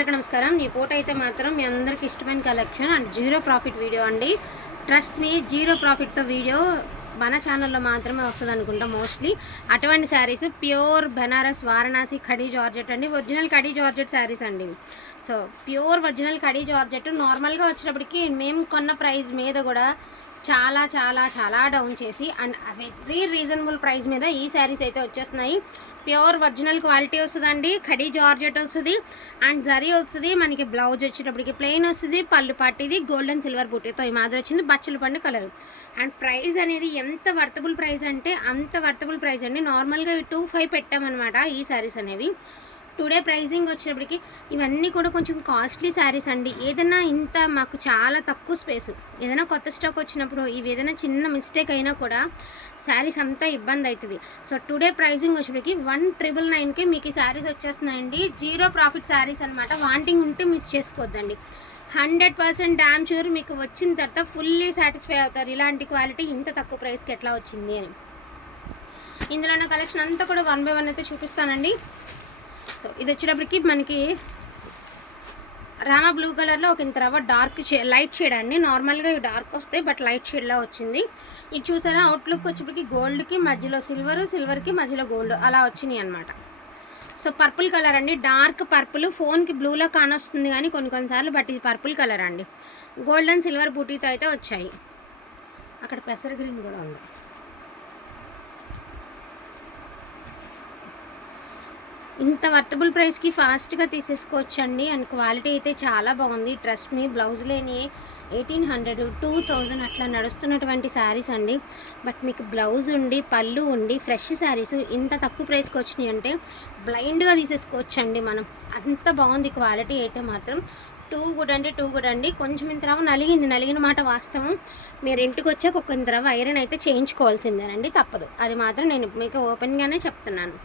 అందరికీ నమస్కారం. ఈ పూట అయితే మాత్రం మీ అందరికి ఇష్టమైన collection and zero profit video అండి. ట్రస్ట్ మీ జీరో ప్రాఫిట్తో వీడియో మన ఛానల్లో మాత్రమే వస్తుంది అనుకుంటా మోస్ట్లీ అటువంటి sarees pure Benares Varanasi khaddi georgette అండి. ఒరిజినల్ కడీ జార్జెట్ శారీస్ అండి. So pure original khaddi georgette నార్మల్గా వచ్చేటప్పటికి మేము కొన్న ప్రైస్ మీద కూడా చాలా చాలా చాలా డౌన్ చేసి అండ్ వెరీ రీజనబుల్ ప్రైస్ మీద ఈ శారీస్ అయితే వచ్చేస్తున్నాయి. ప్యూర్ ఒరిజినల్ క్వాలిటీ వస్తుందండి. ఖడీ జార్జెట్ వస్తుంది. అండ్ జరీ వస్తుంది. మనకి బ్లౌజ్ వచ్చేటప్పటికి ప్లెయిన్ వస్తుంది. పళ్ళు పట్టిది. గోల్డెన్ సిల్వర్ బుట్టితో ఈ మాదిరి వచ్చింది. బచ్చల పండు కలర్. అండ్ ప్రైస్ అనేది ఎంత వర్తబుల్ ప్రైస్ అంటే అంత వర్తబుల్ ప్రైస్ అండి. నార్మల్గా టూ ఫైవ్ పెట్టామన్నమాట ఈ శారీస్ అనేవి. టుడే ప్రైజింగ్ వచ్చేటప్పటికి ఇవన్నీ కూడా కొంచెం కాస్ట్లీ శారీస్ అండి. ఏదైనా ఇంత మాకు చాలా తక్కువ స్పేస్ ఏదైనా కొత్త స్టాక్ వచ్చినప్పుడు ఇవి ఏదైనా చిన్న మిస్టేక్ అయినా కూడా శారీస్ అంతా ఇబ్బంది అవుతుంది సో టుడే ప్రైజింగ్ వచ్చేప్పటికి వన్ ట్రిపుల్ నైన్కి మీకు ఈ శారీస్ వచ్చేస్తున్నాయండి. జీరో ప్రాఫిట్ శారీస్ అనమాట వాంటింగ్ ఉంటే మిస్ చేసుకోవద్దండి. హండ్రెడ్ పర్సెంట్ డ్యామ్ షూర్ మీకు వచ్చిన తర్వాత ఫుల్లీ సాటిస్ఫై అవుతారు. ఇలాంటి క్వాలిటీ ఇంత తక్కువ ప్రైస్కి ఎట్లా వచ్చింది అని. ఇందులో ఉన్న కలెక్షన్ అంతా కూడా వన్ బై వన్ అయితే చూపిస్తానండి. సో ఇది వచ్చేటప్పటికి మనకి రామ బ్లూ కలర్లో ఒక ఇంత రవ్వ డార్క్ షే లైట్ షేడ్ అండి. నార్మల్గా ఇవి డార్క్ వస్తాయి బట్ లైట్ షేడ్లా వచ్చింది. ఇది చూసారా అవుట్లుక్ వచ్చేప్పటికి గోల్డ్కి మధ్యలో సిల్వర్ సిల్వర్కి మధ్యలో గోల్డ్ అలా వచ్చినాయి అనమాట సో పర్పుల్ కలర్ అండి. డార్క్ పర్పుల్ ఫోన్కి బ్లూలో కానొస్తుంది కానీ కొన్ని కొన్నిసార్లు బట్ ఇది పర్పుల్ కలర్ అండి. గోల్డ్ అండ్ సిల్వర్ బూటీతో అయితే వచ్చాయి. అక్కడ పెసర గ్రీన్ కూడా ఉంది. ఇంత వర్తబుల్ ప్రైస్కి ఫాస్ట్గా తీసేసుకోవచ్చండి. అండ్ క్వాలిటీ అయితే చాలా బాగుంది. ట్రస్ట్ మీ బ్లౌజ్ లేని ఎయిటీన్ హండ్రెడ్ టూ థౌజండ్ అట్లా నడుస్తున్నటువంటి శారీస్ అండి. బట్ మీకు బ్లౌజ్ ఉండి పళ్ళు ఉండి ఫ్రెష్ శారీస్ ఇంత తక్కువ ప్రైస్కి వచ్చినాయి అంటే బ్లైండ్గా తీసేసుకోవచ్చండి మనం. అంత బాగుంది క్వాలిటీ అయితే మాత్రం. టూ గుడ్ అంటే టూ గుడ్ అండి. కొంచెం ఇంత రవ్వ నలిగింది. నలిగిన మాట వాస్తవం. మీరు ఇంటికి వచ్చాక ఒక ఇంత రవ్వ ఐరన్ అయితే చేయించుకోవాల్సిందేనండి. తప్పదు. అది మాత్రం నేను మీకు ఓపెన్గానే చెప్తున్నాను.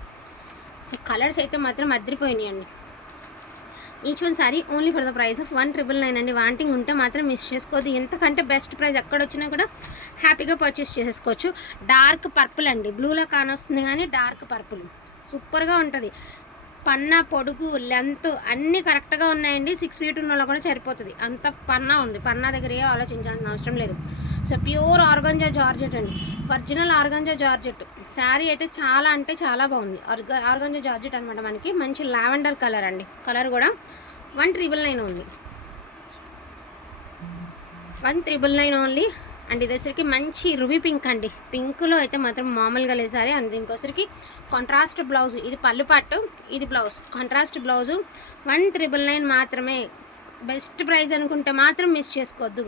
సో కలర్స్ అయితే మాత్రం అదిరిపోయినాయండి each one saree only for the price of one triple nine అండి. వాంటింగ్ ఉంటే మాత్రం మిస్ చేసుకోవద్దు. ఎంతకంటే బెస్ట్ ప్రైస్ ఎక్కడ వచ్చినా కూడా హ్యాపీగా పర్చేస్ చేసుకోవచ్చు డార్క్ పర్పుల్ అండి. బ్లూలో కానొస్తుంది కానీ డార్క్ పర్పుల్ సూపర్గా ఉంటుంది. పన్నా పొడుగు లెంత్ అన్నీ కరెక్ట్గా ఉన్నాయండి. సిక్స్ ఫీట్ ఉన్న కూడా సరిపోతుంది. అంత పన్నా ఉంది. పన్నా దగ్గర ఏ ఆలోచించాల్సిన అవసరం లేదు. సో ప్యూర్ ఆర్గంజా జార్జెట్ అండి. Original organza georgette. శారీ అయితే చాలా అంటే చాలా బాగుంది. ఆర్గ ఆర్గంజా జార్జెట్ అనమాట మనకి. మంచి లావెండర్ కలర్ అండి. కలర్ కూడా వన్ ట్రిబుల్ నైన్ ఉంది one triple nine only. And ఇది మంచి రుబీ పింక్ అండి. పింక్లో అయితే మాత్రం మామూలుగా లేదు అండ్ ఇంకోసరికి కాంట్రాస్ట్ బ్లౌజ్ ఇది పళ్ళు పట్టు ఇది blouse contrast blouse one triple nine మాత్రమే బెస్ట్ ప్రైస్ అనుకుంటే మాత్రం మిస్ చేసుకోవద్దు.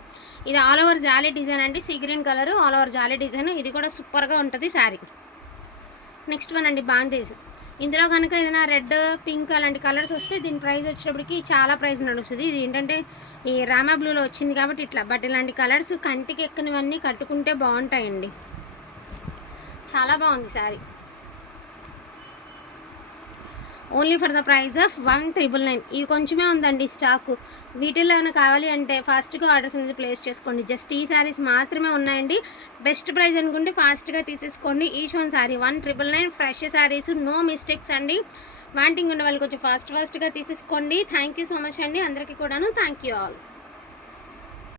ఇది ఆల్ ఓవర్ జాలీ డిజైన్ అండి. Sea green colour all over jaali design. ఇది కూడా సూపర్గా ఉంటుంది శారీ. నెక్స్ట్ వన్ అండి బాందేజ్. ఇందులో కనుక ఏదైనా రెడ్ పింక్ అలాంటి కలర్స్ వస్తే దీని ప్రైస్ వచ్చేటప్పటికి చాలా ప్రైస్ నడుస్తుంది. ఇది ఏంటంటే ఈ రామా బ్లూలో వచ్చింది కాబట్టి ఇట్లా. బట్ ఇలాంటి కలర్స్ కంటికి ఎక్కనివన్నీ కట్టుకుంటే బాగుంటాయండి. చాలా బాగుంది saree. Only for the price of one triple nine. ఇవి కొంచెమే ఉందండి స్టాకు. వీటిల్లో ఏమైనా కావాలి అంటే ఫాస్ట్గా ఆర్డర్స్ అనేది ప్లేస్ చేసుకోండి. జస్ట్ ఈ శారీస్ మాత్రమే ఉన్నాయండి. బెస్ట్ ప్రైస్ అనుకుంటే ఫాస్ట్గా తీసేసుకోండి. Each one saree one triple nine. Fresh sarees no mistakes అండి. వాంటింగ్ ఉన్న వాళ్ళు కొంచెం ఫాస్ట్ ఫాస్ట్గా తీసేసుకోండి. థ్యాంక్ యూ సో మచ్ అండి. అందరికీ కూడాను థ్యాంక్ యూ ఆల్.